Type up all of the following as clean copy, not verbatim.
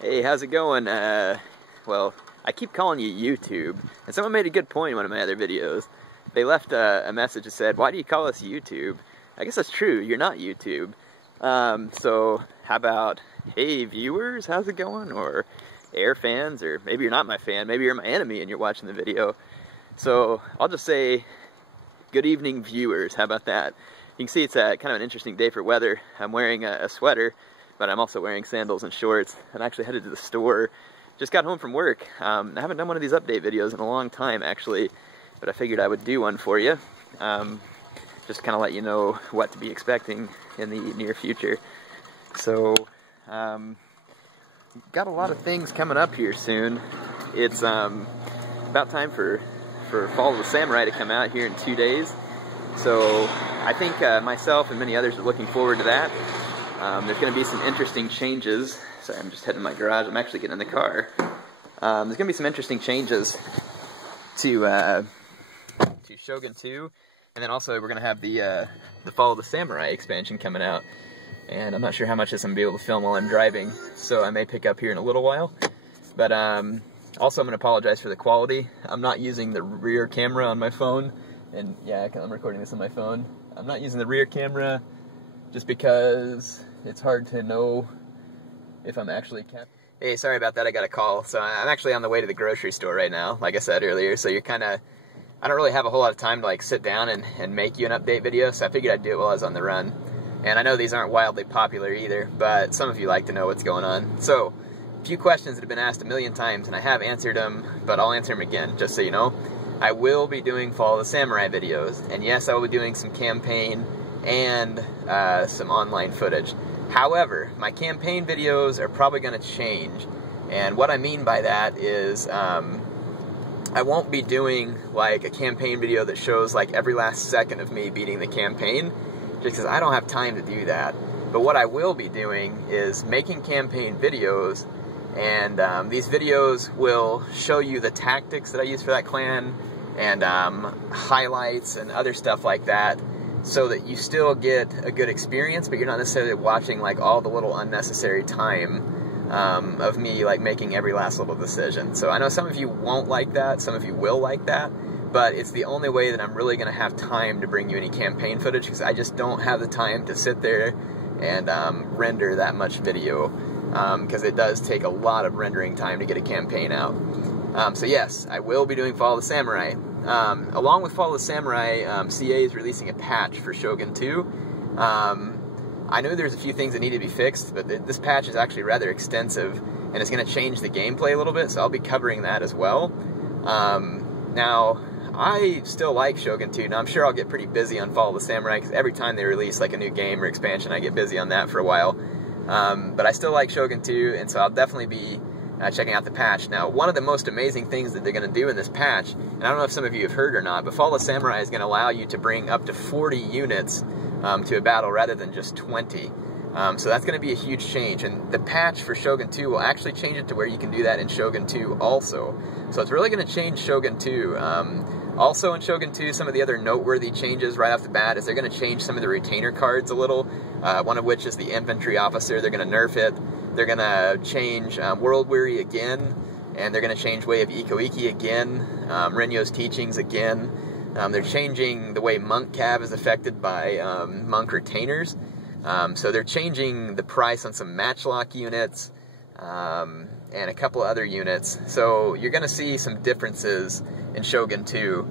Hey, how's it going? Well, I keep calling you YouTube, and someone made a good point in one of my other videos. They left a message that said, why do you call us YouTube? I guess that's true, you're not YouTube. So how about, hey viewers, how's it going? Or Heir fans, or maybe you're not my fan, maybe you're my enemy and you're watching the video. So I'll just say, good evening viewers, how about that? You can see it's kind of an interesting day for weather. I'm wearing a sweater, but I'm also wearing sandals and shorts, and I actually headed to the store. Just got home from work. I haven't done one of these update videos in a long time, actually, but I figured I would do one for you. Just kind of let you know what to be expecting in the near future. So, got a lot of things coming up here soon. It's about time for Fall of the Samurai to come out here in 2 days. So I think myself and many others are looking forward to that. There's going to be some interesting changes. Sorry, I'm just heading to my garage. I'm actually getting in the car. There's going to be some interesting changes to Shogun 2, and then also we're going to have the Fall of the Samurai expansion coming out. And I'm not sure how much of this I'm going to be able to film while I'm driving, so I may pick up here in a little while. But also I'm going to apologize for the quality. I'm not using the rear camera on my phone, and yeah, I'm recording this on my phone. I'm not using the rear camera just because it's hard to know if I'm actually Hey, sorry about that, I got a call. So I'm actually on the way to the grocery store right now, like I said earlier, so you're kinda, I don't really have a whole lot of time to like sit down and make you an update video, so I figured I'd do it while I was on the run. And I know these aren't wildly popular either, but some of you like to know what's going on. So, a few questions that have been asked a million times, and I have answered them, but I'll answer them again, just so you know. I will be doing Fall of the Samurai videos, and yes, I will be doing some campaign and some online footage. However, my campaign videos are probably going to change, and what I mean by that is I won't be doing like a campaign video that shows like every last second of me beating the campaign, just because I don't have time to do that. But what I will be doing is making campaign videos, and these videos will show you the tactics that I use for that clan, and highlights and other stuff like that, so that you still get a good experience, but you're not necessarily watching like all the little unnecessary time of me like making every last little decision. So I know some of you won't like that, some of you will like that, but it's the only way that I'm really going to have time to bring you any campaign footage, because I just don't have the time to sit there and render that much video, because it does take a lot of rendering time to get a campaign out. So yes, I will be doing Fall of the Samurai. Along with Fall of the Samurai, CA is releasing a patch for Shogun 2. I know there's a few things that need to be fixed, but this patch is actually rather extensive, and it's going to change the gameplay a little bit, so I'll be covering that as well. Now, I still like Shogun 2. Now, I'm sure I'll get pretty busy on Fall of the Samurai, because every time they release like a new game or expansion, I get busy on that for a while. But I still like Shogun 2, and so I'll definitely be checking out the patch. Now, one of the most amazing things that they're going to do in this patch, and I don't know if some of you have heard or not, but Fall of the Samurai is going to allow you to bring up to 40 units to a battle rather than just 20. So that's going to be a huge change, and the patch for Shogun 2 will actually change it to where you can do that in Shogun 2 also. So it's really going to change Shogun 2. Also in Shogun 2, some of the other noteworthy changes right off the bat is they're going to change some of the retainer cards a little, one of which is the infantry officer. They're going to nerf it. They're going to change World Weary again, and they're going to change Way of Iko-Iki again, Renyo's Teachings again. They're changing the way Monk Cav is affected by Monk Retainers. So they're changing the price on some Matchlock units, and a couple other units. So you're going to see some differences in Shogun 2.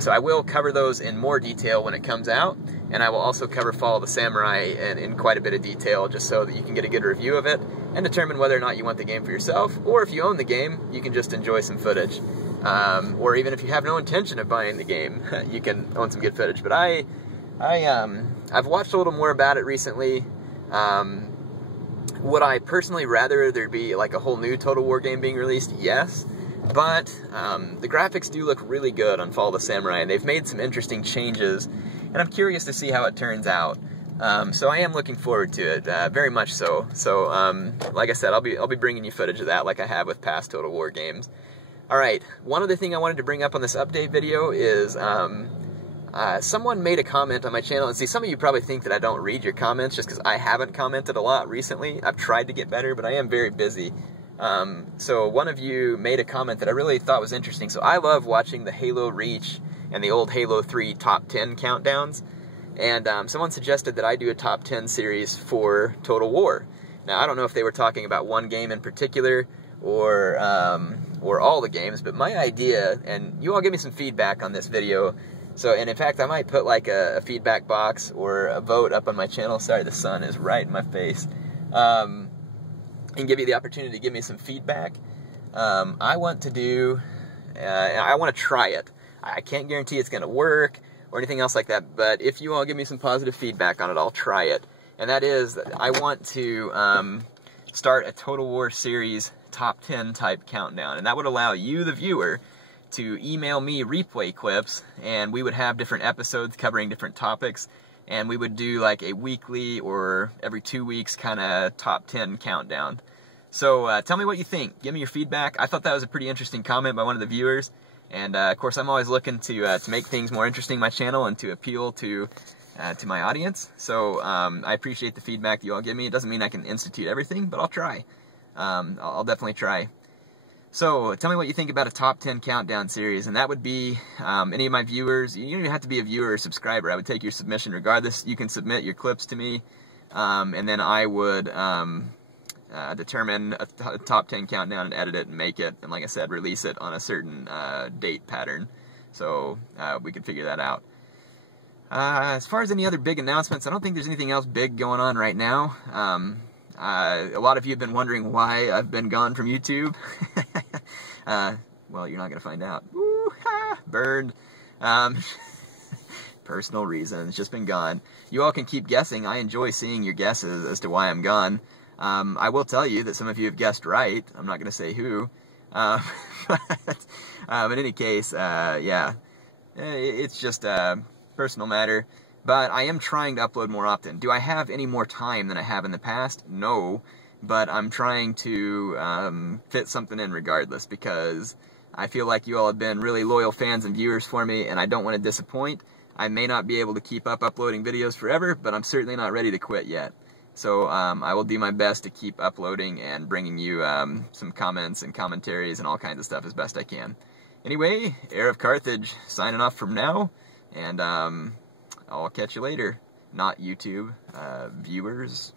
So I will cover those in more detail when it comes out, and I will also cover Fall of the Samurai in quite a bit of detail, just so that you can get a good review of it and determine whether or not you want the game for yourself, or if you own the game, you can just enjoy some footage. Or even if you have no intention of buying the game, you can own some good footage. But I've watched a little more about it recently. Would I personally rather there be like a whole new Total War game being released? Yes. But the graphics do look really good on Fall of the Samurai, and they've made some interesting changes, and I'm curious to see how it turns out. So I am looking forward to it, very much so. So, like I said, I'll be bringing you footage of that like I have with past Total War games. Alright, one other thing I wanted to bring up on this update video is, someone made a comment on my channel, and see, some of you probably think that I don't read your comments just because I haven't commented a lot recently. I've tried to get better, but I am very busy. So one of you made a comment that I really thought was interesting. So I love watching the Halo Reach and the old Halo 3 top 10 countdowns. And someone suggested that I do a top 10 series for Total War. Now, I don't know if they were talking about one game in particular or all the games, but my idea, and you all give me some feedback on this video. So, and in fact, I might put like a feedback box or a vote up on my channel. Sorry, the sun is right in my face. And give you the opportunity to give me some feedback. I want to do, I want to try it. I can't guarantee it's going to work or anything else like that, but if you all give me some positive feedback on it, I'll try it. And that is, I want to start a Total War series top 10 type countdown, and that would allow you, the viewer, to email me replay clips, and we would have different episodes covering different topics, and we would do like a weekly or every 2 weeks kind of top 10 countdown. So tell me what you think. Give me your feedback. I thought that was a pretty interesting comment by one of the viewers. And of course, I'm always looking to make things more interesting in my channel and to appeal to my audience. So I appreciate the feedback that you all give me. It doesn't mean I can institute everything, but I'll try. I'll definitely try. So tell me what you think about a top 10 countdown series, and that would be any of my viewers. You don't even have to be a viewer or subscriber. I would take your submission regardless. You can submit your clips to me, and then I would determine a top 10 countdown and edit it and make it, and like I said, release it on a certain date pattern. So we can figure that out. As far as any other big announcements, I don't think there's anything else big going on right now. A lot of you have been wondering why I've been gone from YouTube. Well, you're not going to find out. Woo, ha, burned. Personal reasons, just been gone. You all can keep guessing. I enjoy seeing your guesses as to why I'm gone. I will tell you that some of you have guessed right. I'm not going to say who. But in any case, yeah, it's just a personal matter. But I am trying to upload more often. Do I have any more time than I have in the past? No. But I'm trying to fit something in regardless, because I feel like you all have been really loyal fans and viewers for me, and I don't want to disappoint. I may not be able to keep up uploading videos forever, but I'm certainly not ready to quit yet. So I will do my best to keep uploading and bringing you some comments and commentaries and all kinds of stuff as best I can. Anyway, Heir of Carthage signing off from now, and I'll catch you later. Not YouTube, viewers.